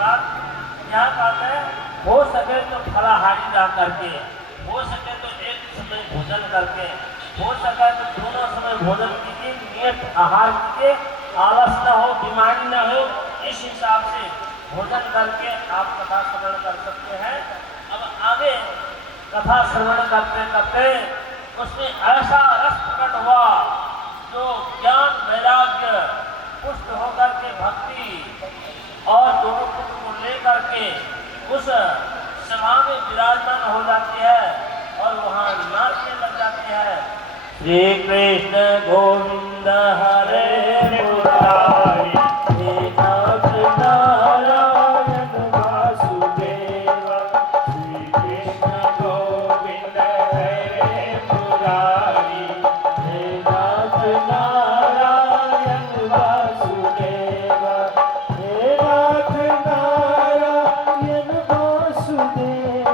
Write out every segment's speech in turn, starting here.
बाद क्या कहते हैं, हो सके तो फलाहारी जा करके, हो सके तो एक समय भोजन करके, हो सके तो दोनों समय भोजन कीजिए, नियत आहार कीजिए, आलस न हो, बीमारी न हो, इस हिसाब से भोजन करके आप कथा श्रवण कर सकते हैं। अब आगे कथा श्रवण करते करते उसमें ऐसा रस प्रकट हुआ जो ज्ञान वैराग्य पुष्ट होकर के भक्ति और दोनों पुत्र को लेकर के उस सभा में विराजमान हो जाती है और वहां नाचने लग जाती है। श्री कृष्ण गोविंद हरे मुरारी, हे नाथ नारायण वासुदेव। श्री कृष्ण गोविंद हरे मुरारी, हे नाथ नारायण वासुदेव। हे नाथ नारायण वासुदेव,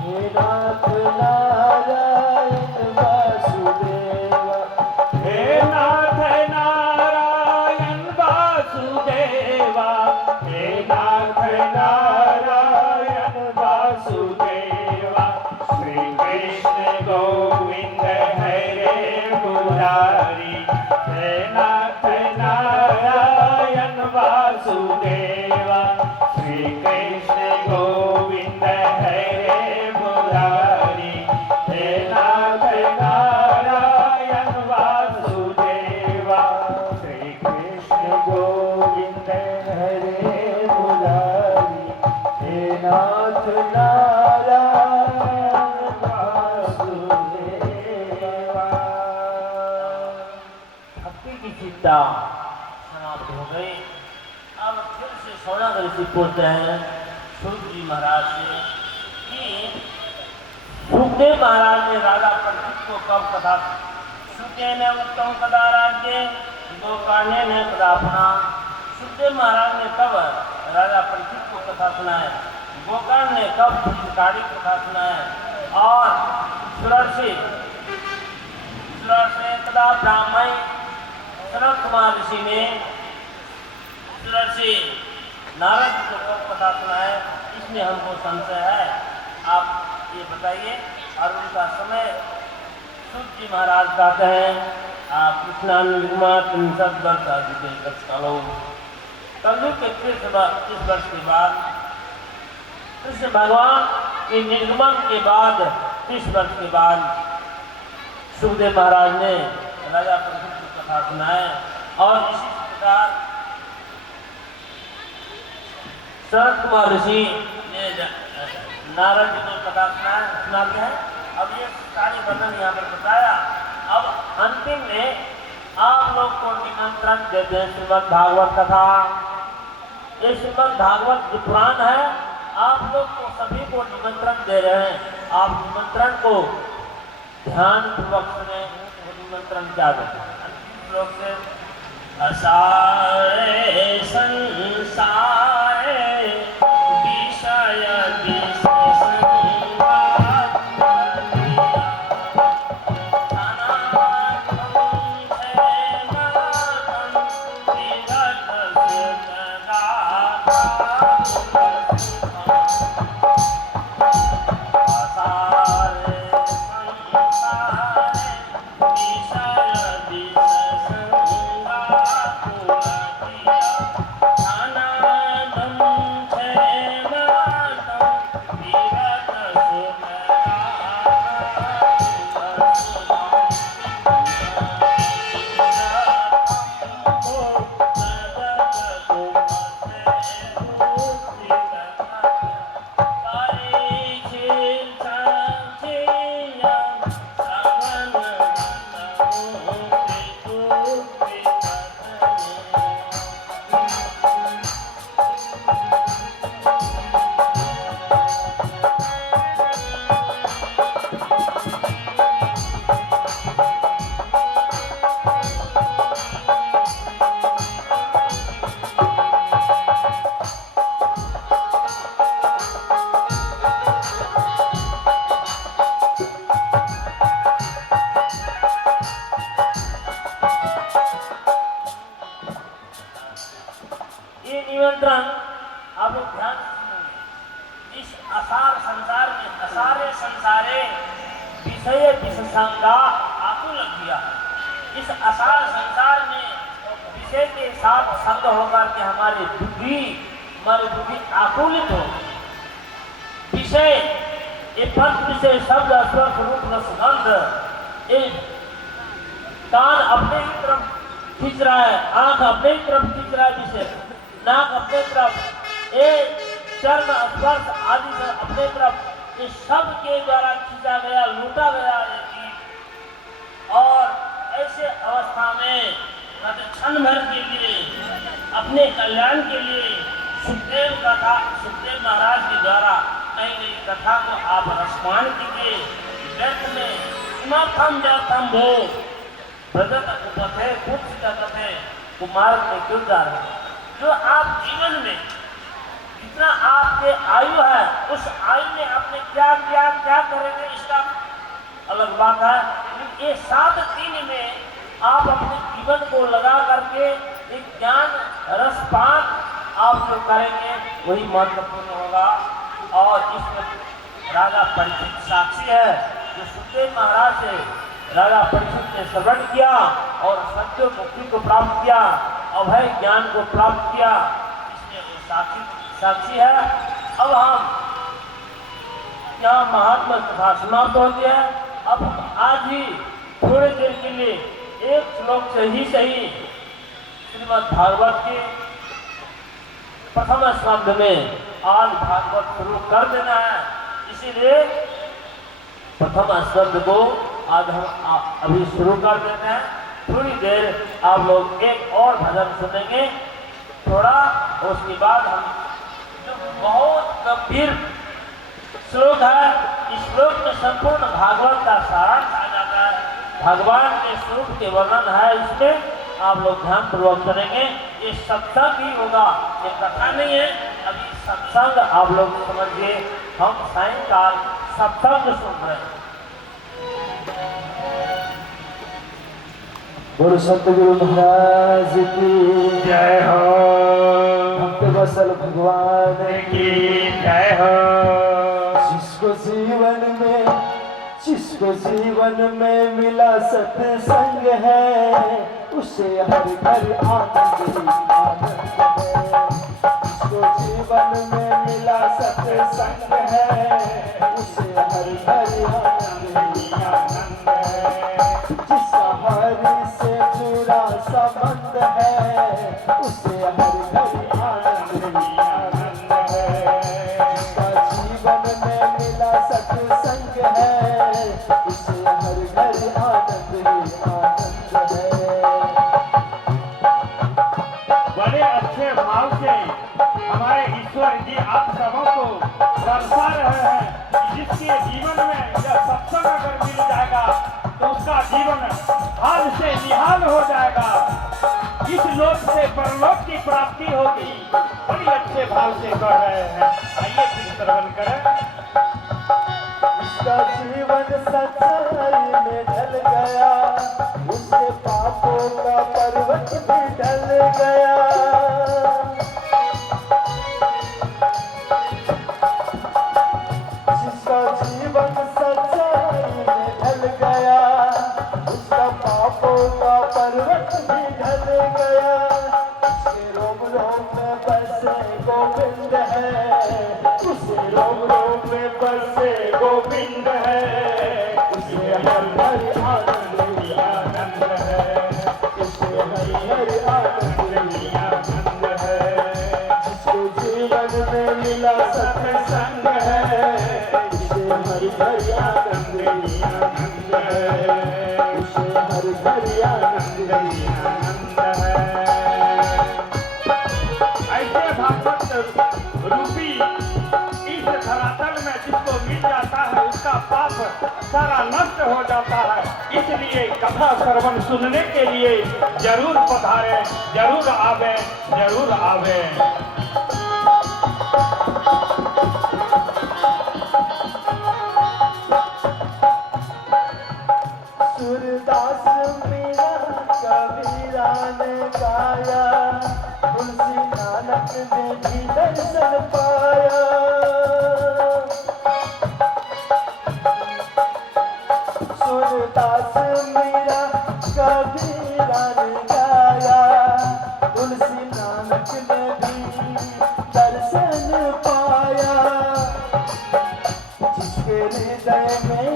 हे नाथ नारायण वासुदेव। हे नाथ नारायण वासुदेव, हे नाथ नारायण वासुदेव। श्री कृष्ण गोविंद हरे मुरारी, हे नाथ नारायण वासुदेव। श्री कृष्ण गोविंद हरे मुरारी, हे नाथ नारायण वासुदेव। श्री कृष्ण गोविंद हरे मुरारी, हे नाथ नारायण वासुदेव। भक्ति की चिंता समाप्त हो गई। अब फिर से सौदागर ऋषि पूछते हैं सूत जी महाराज से कि सुखदेव महाराज ने राजा परीक्षित को कब कथा, सुखे ने उत्तम कदा राज्य, गोकाने ने कदापना। सुखदेव महाराज ने कब राजा परीक्षित को कथा सुनाए, गोकर्ण ने कब हितकारी कथा सुनाए, और सुरर्षि कदा ब्राह्मण सनत कुमार ऋषि ने सुरर्षि नारद को कब कथा सुनाए, इसमें हमको संशय है। आप ये बताइए। और उनका समय सूत जी महाराज कहते हैं कृष्णानुगमा 63 वर्ष आदि कालो। कलयुग के 30 वर्ष के बाद कृष्ण भगवान के निर्गमन के बाद 30 वर्ष के बाद सुखदेव महाराज ने राजा परीक्षित को कथा सुनाए। और इसी प्रकार सनत कुमार ऋषि ने नारद जी को कथा सुनाते हैं। अब ये सारी वर्णन यहाँ पर बताया। अब अंतिम में आप लोग को निमंत्रण देते हैं श्रीमद् भागवत कथा। ये श्रीमद् भागवत जो पुराण है, आप लोग को सभी को निमंत्रण दे रहे हैं। आप निमंत्रण को ध्यान पूर्वक सुने। निमंत्रण क्या देते हैं? अंतिम श्लोक से असारे संसारे विषय खाना आप लोग ध्यान से सुनेंगे। इस असार संसार में असारे संसारे विषय विशेषंगा आकुल किया। इस असार संसार में विषय के साथ संग होकर के हमारी बुद्धि आकुलित हो। विषय ये पंच विषय शब्द स्पर्श रूप रसगंध, ये कान अपने ही तरफ खींच रहा है, आंख अपने ही तरफ खींच रहा है विषय, नाक अपने तरफ, ये चर्म स्पर्श आदि से अपने तरफ, ये सब के द्वारा खींचा गया लूटा गया ये जीव। और ऐसे अवस्था में क्षण भर के लिए अपने कल्याण के लिए सुखदेव महाराज के द्वारा कही गई कथा को आप रसपान कीजिए। व्यर्थ में किमर्थम व्यर्थम भो ब्रजत उपथे कुत्सितथे कुमार्ग में क्यों जा रहे हैं। जो आप जीवन में जितना आपके आयु है उस आयु में आपने क्या किया, क्या करेंगे, इसका अलग बात है। ये 7 दिन में आप अपने जीवन को लगा करके एक ज्ञान रसपान आप जो करेंगे वही महत्वपूर्ण होगा। और इसमें राजा परीक्षित साक्षी है, जो सुखदेव महाराज से राजा परीक्षित ने श्रवण किया और सत्य मुक्ति को प्राप्त किया, अभय ज्ञान को प्राप्त किया, इसमें वो साक्षी है। अब हम यहाँ महात्मा कथा समाप्त हो गया है। अब हम आज ही थोड़ी देर के लिए एक श्लोक से ही सही श्रीमद् भागवत के प्रथम स्कंध में आज भागवत शुरू कर देना है। इसीलिए प्रथम स्कंध को आज हम अभी शुरू कर देते हैं। थोड़ी देर आप लोग एक और भजन सुनेंगे थोड़ा, उसके बाद हम जो बहुत गंभीर श्लोक है, इस श्लोक में संपूर्ण भागवत का सारांश आ जाता है। भगवान के स्वरूप के वर्णन है, इसमें आप लोग ध्यान पूर्वक सुनेंगे। ये सत्संग ही होगा, ये कथा नहीं है। अभी सत्संग आप लोग समझिए, हम सायंकाल सत्संग सुन रहे हैं। गुरु सतगुरु महाराज की जय हो, भक्त वत्सल भगवान की जय हो। जिसको जीवन में मिला सत्संग है, उसे हर घर आनंद ही आनंद है। जिसको जीवन में मिला सत्संग है, उसे हर घर आनंद ही आनंद है। जिसका हरि से जुड़ा संबंध है, उसे हर घर आनंद ही आनंद है। जिसका जीवन में मिला सत्संग है, उसे हर घर आनंद ही आनंद है। बड़े अच्छे भाव से हमारे ईश्वर जी आप सबों को दर्शा रहे हैं कि जिसके जीवन में यह सत्संग अगर मिल जाएगा तो उसका जीवन हाल से निहाल हो जाएगा, इस लोक से परलोक की प्राप्ति होगी। बड़ी अच्छे भाव से कर रहे हैं, आइए फिर श्रवण करें। उसका जीवन सच्चाई में ढल गया, उसके पापों का पर्वत भी ढल गया। जिसका जीवन सच्चाई में ढल गया, उसका पापों का पर्वत भी ढल गया। उसके रोम रोम में बसे गोविंद है, उसे रोम रोम में बसे गोविंद है। उसे हर हर आनंद ही आनंद है, उसे हर हर आनंद ही आनंद है। जिसको जीवन में मिला सत्संग है, उसे हर हर आनंद ही आनंद है, उसे हर हर आनंद ही आनंद है। ऐसे भागवत रूपी इस धरातल में जिसको मिल जाता है उसका पाप सारा नष्ट हो जाता है। इसलिए कथा श्रवण सुनने के लिए जरूर पधारे, जरूर आवे, जरूर आवे। सूरदास मीरा कबीरा ने गाया, तुलसी नानक ने भी दर्शन मीरा ने गाया, तुलसी नानक ने भी दर्शन पाया। जिसके हृदय में